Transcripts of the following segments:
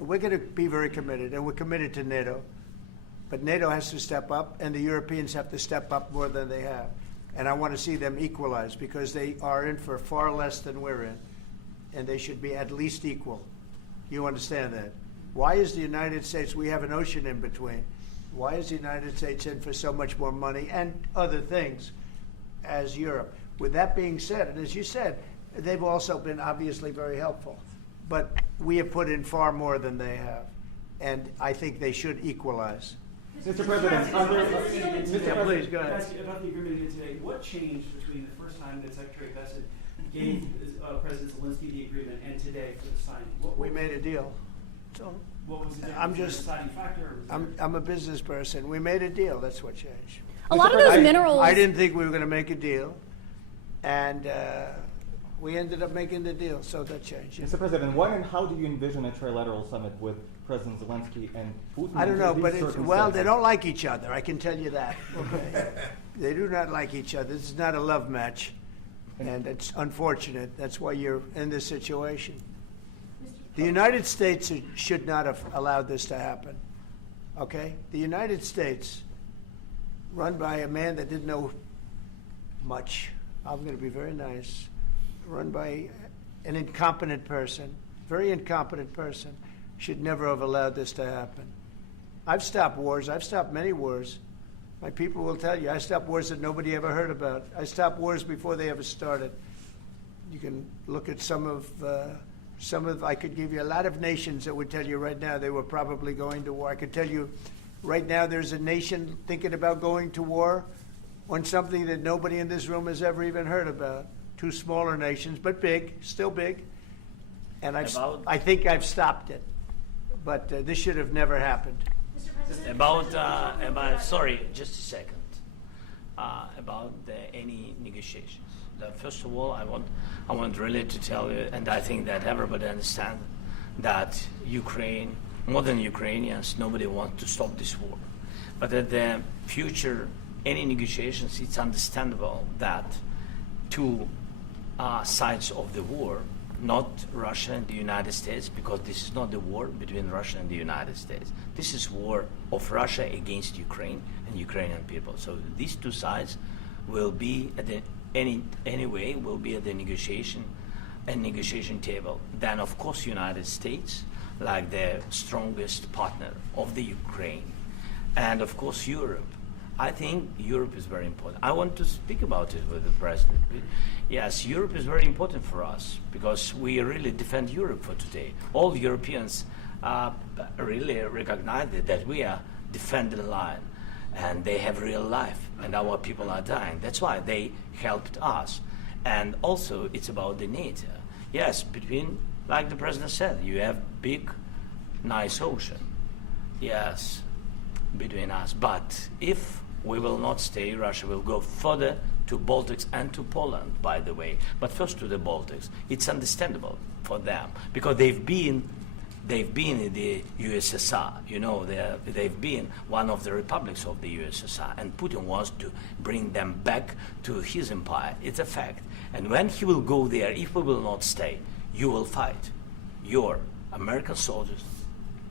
We're going to be very committed, and we're committed to NATO. But NATO has to step up, and the Europeans have to step up more than they have. And I want to see them equalize, because they are in for far less than we're in, and they should be at least equal. You understand that? Why is the United States, we have an ocean in between, why is the United States in for so much more money and other things as Europe? With that being said, and as you said, they've also been obviously very helpful. But we have put in far more than they have, and I think they should equalize. Mr. President, Please go ahead. Ask you about the agreement again today. What changed between the first time that Secretary Bessent gave President Zelensky the agreement and today for the signing? We made a deal. So What was the difference? Was it a deciding factor? I'm a business person. We made a deal. That's what changed. A lot of those minerals. I didn't think we were going to make a deal, and we ended up making the deal, so that changed. Mr. President, when and how do you envision a trilateral summit with President Zelensky and Putin? I don't know, but well, they circumstances? don't like each other. I can tell you that. Okay, they do not like each other. This is not a love match, and it's unfortunate. That's why you're in this situation. The United States should not have allowed this to happen. Okay, the United States, run by a man that didn't know much. I'm going to be very nice. Run by an incompetent person, very incompetent person, should never have allowed this to happen. I've stopped wars. I've stopped many wars. My people will tell you, I stopped wars that nobody ever heard about. I stopped wars before they ever started. You can look at some of, I could give you a lot of nations that would tell you right now they were probably going to war. I could tell you right now there's a nation thinking about going to war on something that nobody in this room has ever even heard about. Two smaller nations, but big, still big. And I think I've stopped it. But this should have never happened. Sorry, just a second. About any negotiations. First of all, I want really to tell you, and I think that everybody understands that Ukraine, more than Ukrainians, nobody wants to stop this war. But at the future, any negotiations, it's understandable that two sides of the war, not Russia and the United States, because this is not the war between Russia and the United States. This is war of Russia against Ukraine and Ukrainian people. So these two sides will be at the anyway will be at the negotiation table. Then of course United States, like the strongest partner of the Ukraine, and of course Europe. I think Europe is very important. I want to speak about it with the President. Yes, Europe is very important for us because we really defend Europe for today. All Europeans really recognize that we are defending the line, and they have real life, and our people are dying. That's why they helped us. And also, it's about the NATO. Yes, between, like the President said, you have big, nice ocean. Yes, between us. But if we will not stay, Russia will go further to Baltics and to Poland, by the way. But first to the Baltics. It's understandable for them because they've been in the USSR. You know, they've been one of the republics of the USSR, and Putin wants to bring them back to his empire. It's a fact. And when he will go there, if we will not stay, you will fight. Your American soldiers,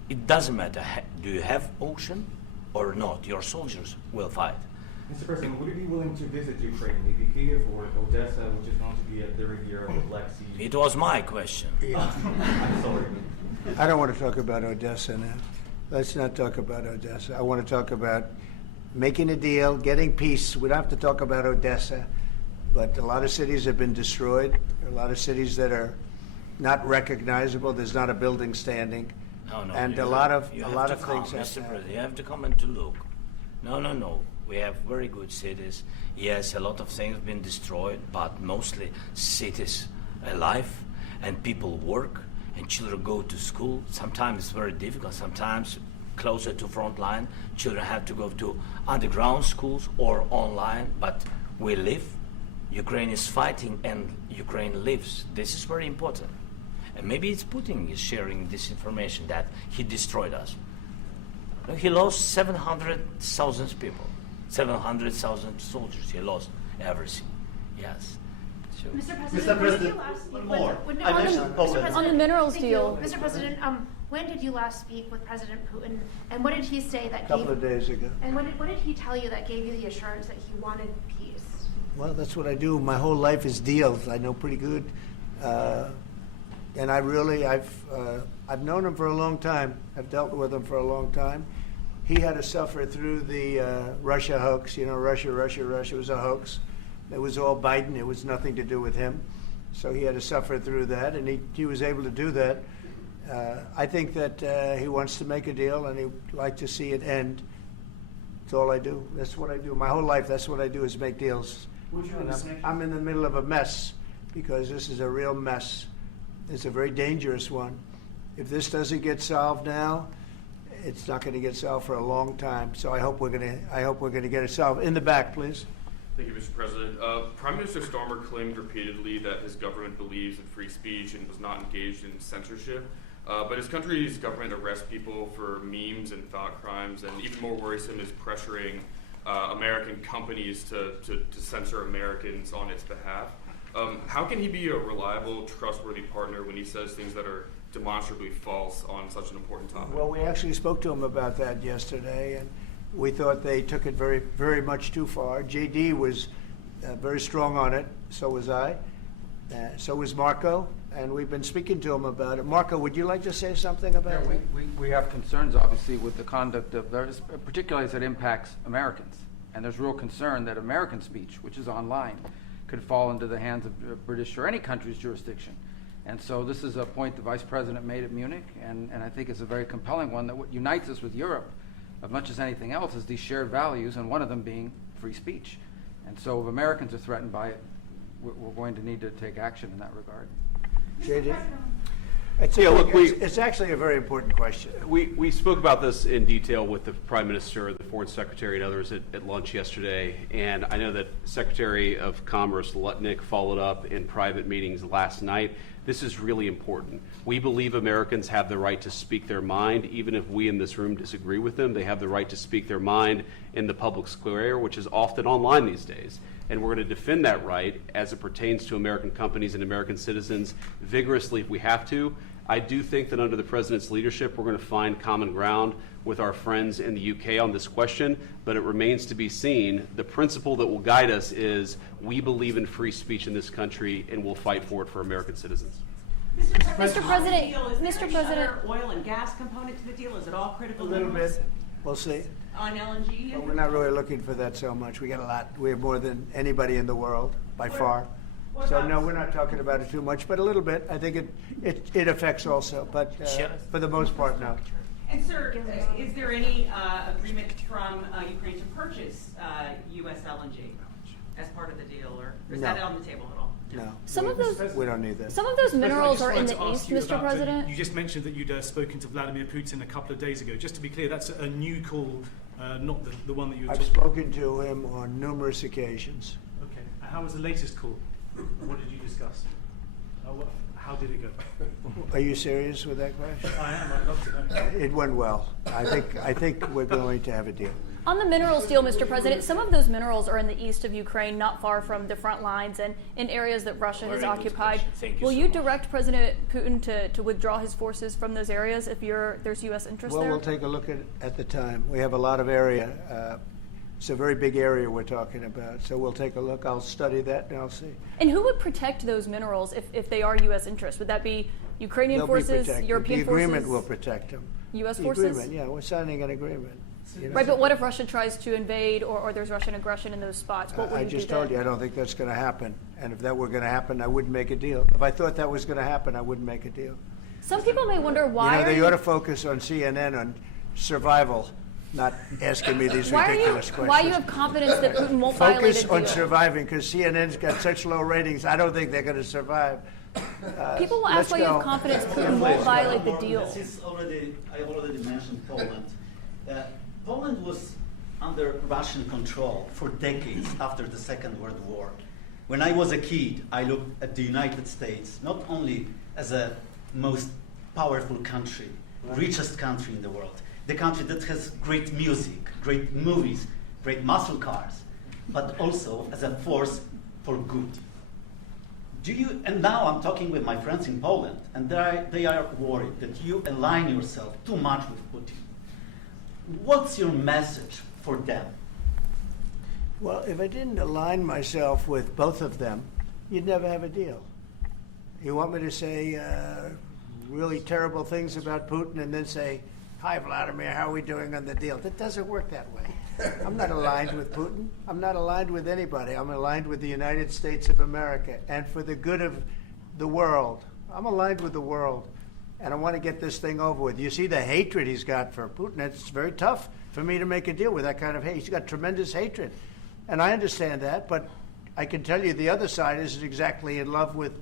it doesn't matter, do you have ocean or not, your soldiers will fight. Mr. President, would you be willing to visit Ukraine, maybe Kiev or Odessa, which is known to be at the Riviera of the Black Sea? It was my question. Yeah. I'm sorry. I don't want to talk about Odessa now. Let's not talk about Odessa. I want to talk about making a deal, getting peace. We don't have to talk about Odessa, but a lot of cities have been destroyed. There are a lot of cities that are not recognizable. There's not a building standing. No, and a lot of things have Mr. President, you have to come and to look. No. We have very good cities. Yes, a lot of things have been destroyed, but mostly cities alive, and people work, and children go to school. Sometimes it's very difficult. Sometimes closer to front line, children have to go to underground schools or online. But we live. Ukraine is fighting, and Ukraine lives. This is very important. And maybe it's Putin is sharing this information that he destroyed us. He lost 700,000 people, 700,000 soldiers. He lost everything. Yes. Mr. President, one more. I mentioned Poland. On the minerals deal. Mr. President, When did you last speak with President Putin, and what did he say that A couple of days ago. And what did he tell you that gave you the assurance that he wanted peace? Well, that's what I do. My whole life is deals. I know pretty good, and I've known him for a long time. I've dealt with him for a long time. He had to suffer through the Russia hoax. You know, Russia was a hoax. It was all Biden. It was nothing to do with him. So he had to suffer through that, and he was able to do that. I think that he wants to make a deal, and he'd like to see it end. That's all I do. That's what I do. My whole life, that's what I do, is make deals. And I'm in the middle of a mess, because this is a real mess. It's a very dangerous one. If this doesn't get solved now, it's not going to get solved for a long time. So I hope we're going to get it solved. In the back, please. Thank you, Mr. President. Prime Minister Starmer claimed repeatedly that his government believes in free speech and was not engaged in censorship. But his country's government arrests people for memes and thought crimes, and even more worrisome is pressuring American companies to censor Americans on its behalf. How can he be a reliable, trustworthy partner when he says things that are demonstrably false on such an important topic? Well, we actually spoke to him about that yesterday, and we thought they took it very, very much too far. JD was very strong on it. So was I. So was Marco. And we've been speaking to him about it. Marco, would you like to say something about that? We have concerns, obviously, with the conduct of those, particularly as it impacts Americans. And there's real concern that American speech, which is online, could fall into the hands of British or any country's jurisdiction. And so this is a point the Vice President made at Munich, and I think it's a very compelling one, that what unites us with Europe, as much as anything else, is these shared values, and one of them being free speech. And so if Americans are threatened by it, we're going to need to take action in that regard. JD? It's actually a very important question. We spoke about this in detail with the Prime Minister, the Foreign Secretary, and others at lunch yesterday. And I know that Secretary of Commerce Lutnick followed up in private meetings last night. This is really important. We believe Americans have the right to speak their mind, even if we in this room disagree with them. They have the right to speak their mind in the public square, which is often online these days. And we're going to defend that right as it pertains to American companies and American citizens vigorously if we have to. I do think that under the President's leadership, we're going to find common ground with our friends in the UK on this question, but it remains to be seen. The principle that will guide us is we believe in free speech in this country, and we'll fight for it for American citizens. Mr. President, Mr. President, oil and gas component to the deal? Is it all critical A little minerals? bit. We'll see. On LNG? But we're not really looking for that so much. We got a lot. We have more than anybody in the world, by far. So no, we're not talking about it too much, but a little bit. I think it affects also, but for the most part, no. And sir, is there any agreement from Ukraine to purchase U.S. LNG as part of the deal, or is that on the table at all? No. some We don't need that. of those minerals are in I just the wanted to east, ask you Mr. about, President. you just mentioned that you'd spoken to Vladimir Putin a couple of days ago. Just to be clear, that's a new call, not the one that you were I've talking spoken to him on numerous occasions. Okay. And how was the latest call? What did you discuss? How did it go? Are you serious with that question? I am. I'd love to know. It went well. I think we're going to have a deal. On the minerals deal, Mr. President, some of those minerals are in the east of Ukraine, not far from the front lines and in areas that Russia has occupied. Thank you Will so you much. direct President Putin to withdraw his forces from those areas if there's U.S. interest Well, there? we'll take a look at the time. We have a lot of area. It's a very big area we're talking about. So we'll take a look. I'll study that and I'll see. And who would protect those minerals if they are U.S. interest? Would that be Ukrainian They'll forces, be protected. European the agreement forces? will protect them. U.S. The forces? agreement, yeah, we're signing an agreement. You know? Right, but what if Russia tries to invade or there's Russian aggression in those spots? What would I you just do told then? you I don't think that's going to happen. And if that were going to happen, I wouldn't make a deal. If I thought that was going to happen, I wouldn't make a deal. Some people may wonder why They are ought to focus on CNN on survival, not asking me these why ridiculous questions. Why you have confidence that Putin won't violate Focus a on deal? surviving, because CNN's got such low ratings. I don't think they're going to survive. People will ask why you have confidence Putin won't violate the deal. I already mentioned Poland. Poland was under Russian control for decades after the Second World War. When I was a kid, I looked at the United States not only as a most powerful country, richest country in the world, the country that has great music, great movies, great muscle cars, but also as a force for good. And now I'm talking with my friends in Poland, and they are worried that you align yourself too much with Putin. What's your message for them? Well, if I didn't align myself with both of them, you'd never have a deal. You want me to say really terrible things about Putin and then say, "Hi, Vladimir, how are we doing on the deal?" That doesn't work that way. I'm not aligned with Putin. I'm not aligned with anybody. I'm aligned with the United States of America and for the good of the world. I'm aligned with the world, and I want to get this thing over with. You see the hatred he's got for Putin. It's very tough for me to make a deal with that kind of hate. He's got tremendous hatred, and I understand that, but I can tell you the other side isn't exactly in love with,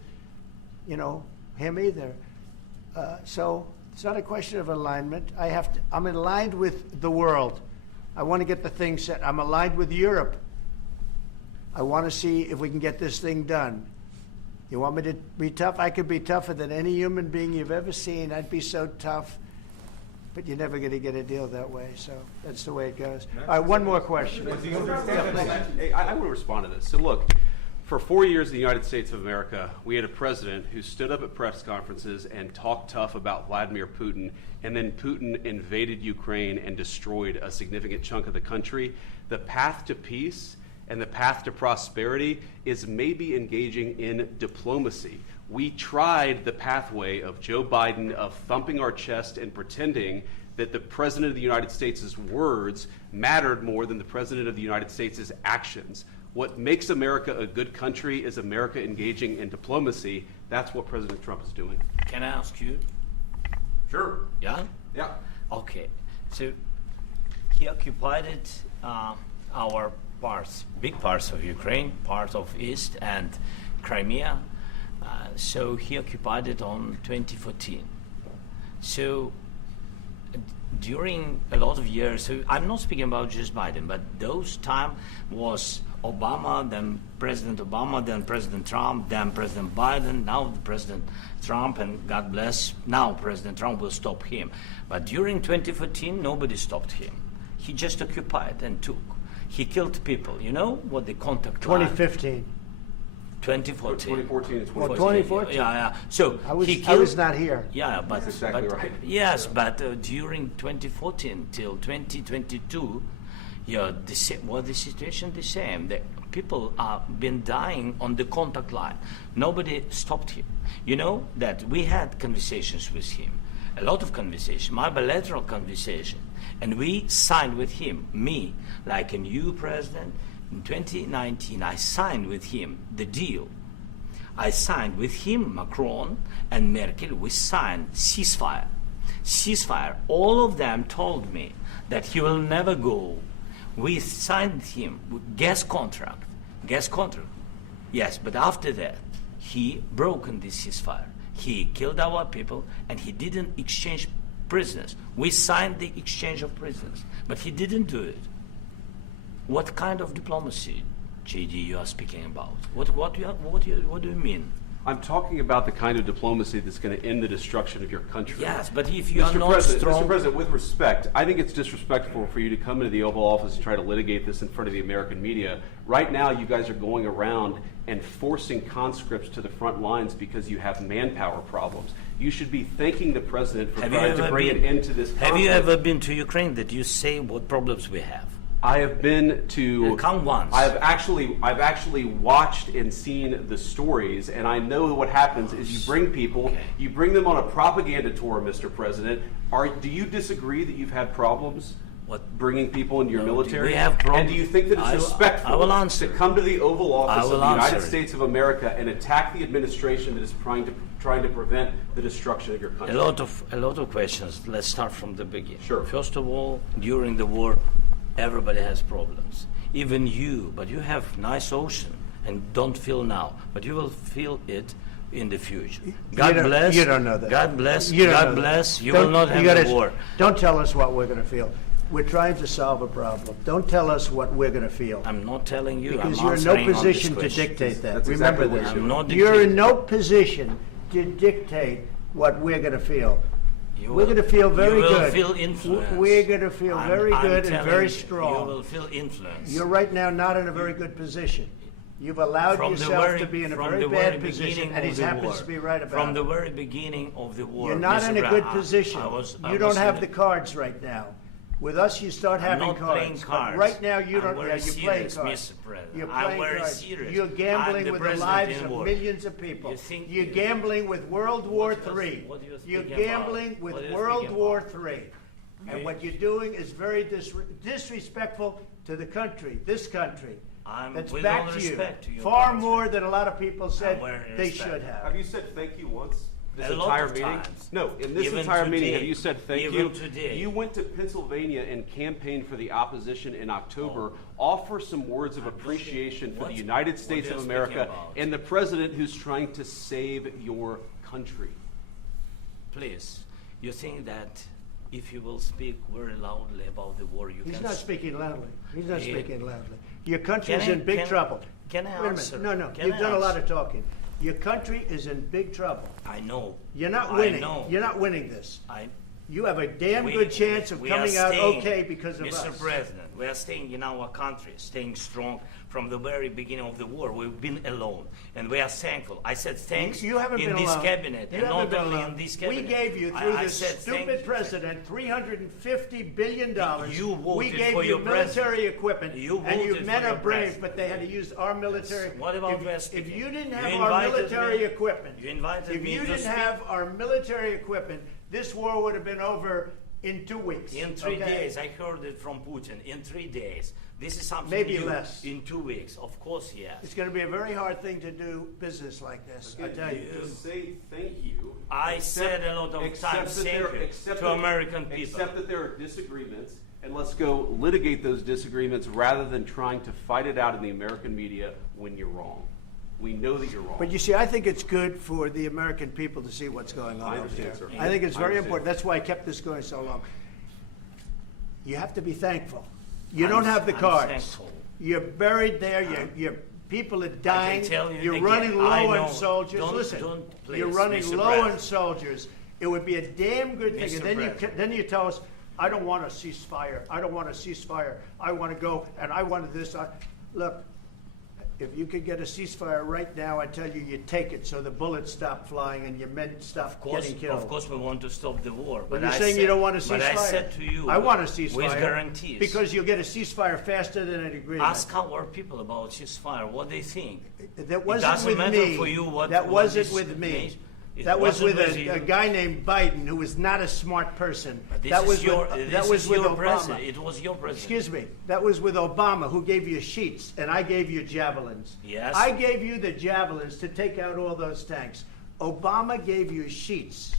him either. So it's not a question of alignment. I'm aligned with the world. I want to get the thing set. I'm aligned with Europe. I want to see if we can get this thing done. You want me to be tough? I could be tougher than any human being you've ever seen. I'd be so tough. But you're never going to get a deal that way. So that's the way it goes. All right, one more question. Hey, I want to respond to this. So look, for 4 years in the United States of America, we had a president who stood up at press conferences and talked tough about Vladimir Putin, and then Putin invaded Ukraine and destroyed a significant chunk of the country. The path to peace and the path to prosperity is maybe engaging in diplomacy. We tried the pathway of Joe Biden of thumping our chest and pretending that the President of the United States' words mattered more than the President of the United States' actions. What makes America a good country is America engaging in diplomacy. That's what President Trump is doing. Can I ask you? Sure. Yeah? Yeah. Okay. So he occupied our parts, big parts of Ukraine, part of East and Crimea. So he occupied it on 2014. So during a lot of years, so I'm not speaking about just Biden, but those time was Obama, then President Obama, then President Trump, then President Biden, now President Trump, and God bless, now President Trump will stop him. But during 2014, nobody stopped him. He just occupied and took. He killed people. You know what the contact 2015. 2014. 2014 and 2014. 2014. Yeah. So I was, he killed, I was not here. Yeah, but That's exactly but, right. Yes, but during 2014 till 2022, the situation the same. The people have been dying on the contact line. Nobody stopped him. You know that we had conversations with him, a lot of conversation, my bilateral conversation, and we signed with him, me, like a new president. In 2019, I signed with him the deal. I signed with him, Macron and Merkel, we signed ceasefire. Ceasefire. All of them told me that he will never go. We signed him with gas contract. Yes, but after that, he broken this ceasefire. He killed our people and he didn't exchange prisoners. We signed the exchange of prisoners, but he didn't do it. What kind of diplomacy, JD, you are speaking about? What do you mean? I'm talking about the kind of diplomacy that's going to end the destruction of your country. Yes, but if you are Mr. not President, strong... Mr. President, with respect, I think it's disrespectful for you to come into the Oval Office and try to litigate this in front of the American media. Right now, you guys are going around and forcing conscripts to the front lines because you have manpower problems. You should be thanking the President for trying to bring an end to this conflict. Have you ever been to Ukraine that you say what problems we have? I have been to. Come once. I've actually watched and seen the stories, and I know what happens is you bring people, you bring them on a propaganda tour, Mr. President. Do you disagree that you've had problems? What? Bringing people into your military? We have problems. And do you think that it's respectful to come to the Oval Office of the United States of America and attack the administration that is trying to prevent the destruction of your country? A lot of questions. Let's start from the beginning. Sure. First of all, during the war, everybody has problems. Even you, but you have nice ocean and don't feel now, but you will feel it in the future. God bless. You don't know that. God bless. You God bless. You will not have a war. Don't tell us what we're going to feel. We're trying to solve a problem. Don't tell us what we're going to feel. I'm not telling you. Because I'm you're in no answering on this position to question. dictate that. That's Remember exactly this. what I'm not You're in dictating. no position to dictate what we're going to feel. We're going to feel very good. You will feel influence. We're going to feel very good and very strong. You will feel influence. You're right now not in a very good position. You've allowed From the yourself very- to be in a from very the bad very position, beginning and he of the happens war. to be right about From it. the very beginning of the war. You're not Mr. in a Brown, good position. I You was don't have in the cards right now. With us, you start I'm having not playing cards. But cards. right now, you I'm don't. very Yeah, you're playing serious, cards. Mr. President. You're I'm playing very cards. serious. You're gambling I'm the with the president lives in of war. millions of people. You think- You're gambling with World War What do you- III. what do you You're speaking about? gambling with What are you World speaking War about? III. And You- what you're doing is very disrespectful to the country, this country. That's with back all to you. respect to your Far country. more than a lot of people said very they respect. should have. Have you said thank you once? This A lot entire of meeting? times. No, in this Even entire meeting, today. have you said thank Even you? today. You went to Pennsylvania and campaigned for the opposition in October. Offer some words of appreciation for the What- United States what of are you America speaking about? and the president who's trying to save your country. Please, you think that if you will speak very loudly about the war, you He's can... not speaking loudly. He's not Yeah. speaking loudly. Your country's Can I- in big can- trouble. can I Wait a answer? minute. No, Can you've I done a lot answer? of talking. Your country is in big trouble. I know. You're not I winning. know. You're not winning this. I, You have a damn we- good chance of we are coming out staying, okay because of Mr. us. President, we are staying in our country, staying strong from the very beginning of the war. We've been alone, and we are thankful. I said thanks You haven't in been this alone. cabinet, You and haven't not been only alone. in this cabinet. We gave you, through I this said thank stupid you. president, $350 billion. You voted we gave for you your military president. equipment, You and you voted men for are your brave, president. but they had to use our military. What about if, West if speaking? you didn't You have our invited military me- equipment, You invited if me you to didn't speak. have our military equipment, this war would have been over in 2 weeks. In 3 okay? days, I heard it from Putin. In 3 days, this is something Maybe new. less. In 2 weeks, of course, yes. It's going to be a very hard thing to do business like this. I tell you. Just say thank you. I said a lot of times thank you to American people. Accept that there are disagreements, and let's go litigate those disagreements rather than trying to fight it out in the American media when you're wrong. We know that you're wrong. But you see, I think it's good for the American people to see what's going on I over understand, there. sir. I think it's I very understand. important. That's why I kept this going so long. You have to be thankful. You I'm- don't have the I'm cards. thankful. You're buried there. Your people are dying. tell you You're again, running I low know. on soldiers. Don't- Listen, don't, please, you're running Mr. low on President. soldiers. It would be a damn good thing. Mr. And then President. then you tell us, I don't want a ceasefire. I don't want a ceasefire. I want to go and I wanted this. Look, if you could get a ceasefire right now, I tell you, you take it so the bullets stop flying and your men stop getting killed. Of course, we want to stop the war. But But you're I saying said, you don't want a ceasefire. But I said to you, I want a ceasefire. with guarantees. Because you'll get a ceasefire faster than an agreement. Ask our people about ceasefire, what they think. That wasn't doesn't with matter me. for you what- that what wasn't this with me. nation- it That was wasn't with with a you. guy named Biden, who was not a smart person. But this that is was your, with, this that was is with your Obama. president. It was your president. Excuse me. That was with Obama, who gave you sheets, and I gave you javelins. Yes. I gave you the javelins to take out all those tanks. Obama gave you sheets.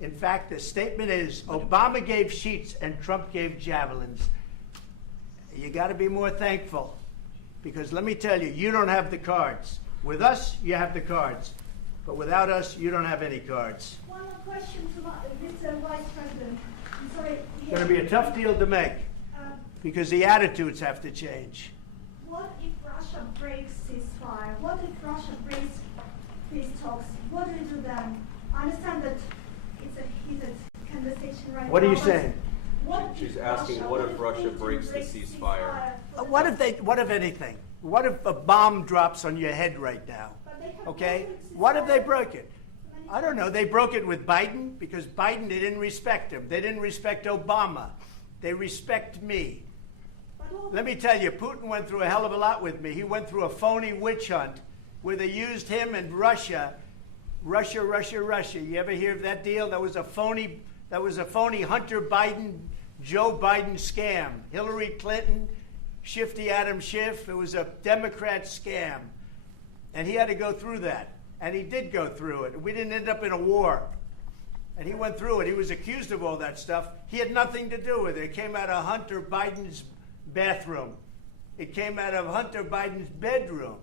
In fact, the statement is Obama gave sheets and Trump gave javelins. You got to be more thankful, because let me tell you, you don't have the cards. With us, you have the cards. But without us, you don't have any cards. One more question to Mr. Vice President. I'm sorry. It's going to be a tough deal to make, because the attitudes have to change. What if Russia breaks ceasefire? What if Russia breaks peace talks? What do we do then? I understand that it's a heated conversation right now. What are you but saying? What if She's asking, what if Russia Putin breaks the ceasefire? What if anything? What if a bomb drops on your head right now? But they have Okay? broken What if they ceasefire broke it? many I don't know. They broke it with Biden because Biden, they didn't respect him. They didn't respect Obama. They respect me. But all Let me tell you, Putin went through a hell of a lot with me. He went through a phony witch hunt where they used him and Russia. Russia. You ever hear of that deal? That was a phony Hunter Biden, Joe Biden scam. Hillary Clinton, Shifty Adam Schiff. It was a Democrat scam. And he had to go through that. And he did go through it. We didn't end up in a war. And he went through it. He was accused of all that stuff. He had nothing to do with it. It came out of Hunter Biden's bathroom. It came out of Hunter Biden's bedroom.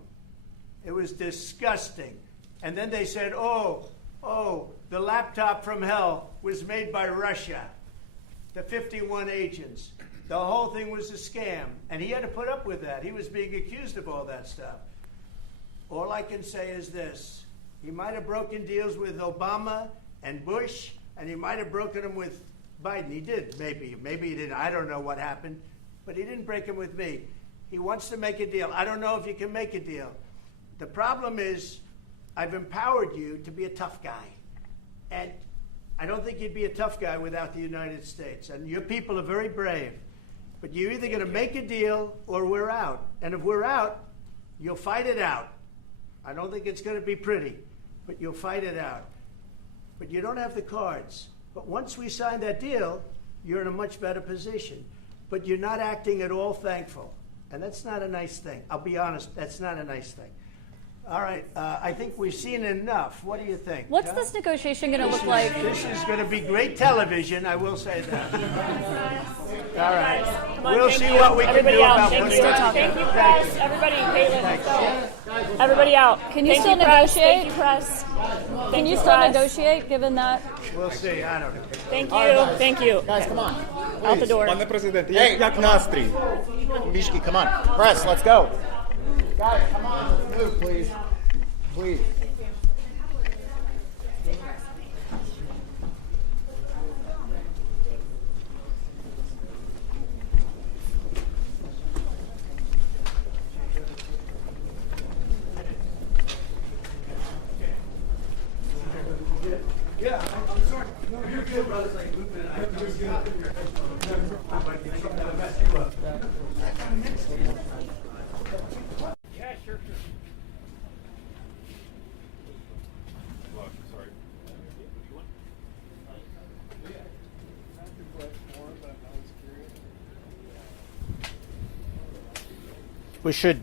It was disgusting. And then they said, oh, the laptop from hell was made by Russia. The 51 agents. The whole thing was a scam. And he had to put up with that. He was being accused of all that stuff. All I can say is this. He might have broken deals with Obama and Bush, and he might have broken them with Biden. He did, maybe. Maybe he didn't. I don't know what happened. But he didn't break them with me. He wants to make a deal. I don't know if you can make a deal. The problem is, I've empowered you to be a tough guy. And I don't think you'd be a tough guy without the United States. And your people are very brave. But you're either going to make a deal or we're out. And if we're out, you'll fight it out. I don't think it's going to be pretty, but you'll fight it out. But you don't have the cards. But once we sign that deal, you're in a much better position. But you're not acting at all thankful. And that's not a nice thing. I'll be honest, that's not a nice thing. All right, I think we've seen enough. What do you think? What's this negotiation going to look like? This is going to be great television, I will say that. All right. We'll see what we can do about putting it on. Thank you, press. Everybody, Caitlin. Everybody out. Can you still negotiate? Thank you, press. Can you still negotiate, given that? We'll see, I don't know. Thank you. Thank you. Guys, come on. Out the door. Пане президенте, як настрій? Мішки, come on. Press, let's go. Guys, come on. Let's move, please. Please. Yeah, I'm sorry. No, you're good, brother. It's like movement. I messed you up. Yeah, sure. We should.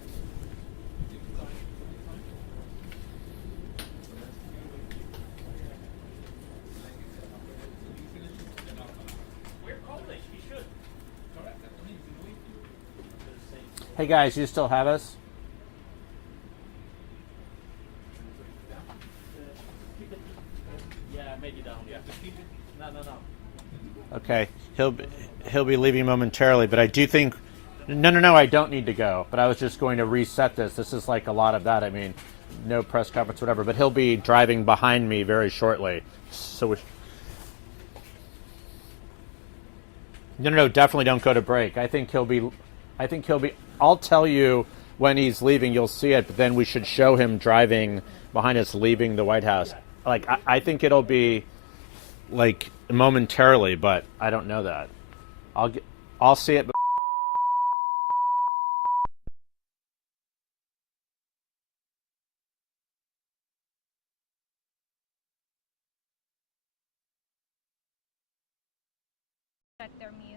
Hey guys, you still have us? Yeah, maybe down. Yeah. No. Okay, he'll be leaving momentarily, but I do think. No, I don't need to go. But I was just going to reset this. This is like a lot of that. I mean, no press conference, whatever. But he'll be driving behind me very shortly. So no, definitely don't go to break. I think he'll be. I'll tell you when he's leaving. You'll see it. But then we should show him driving behind us, leaving the White House. Like I think it'll be like momentarily, but I don't know that. I'll see it. Their meal.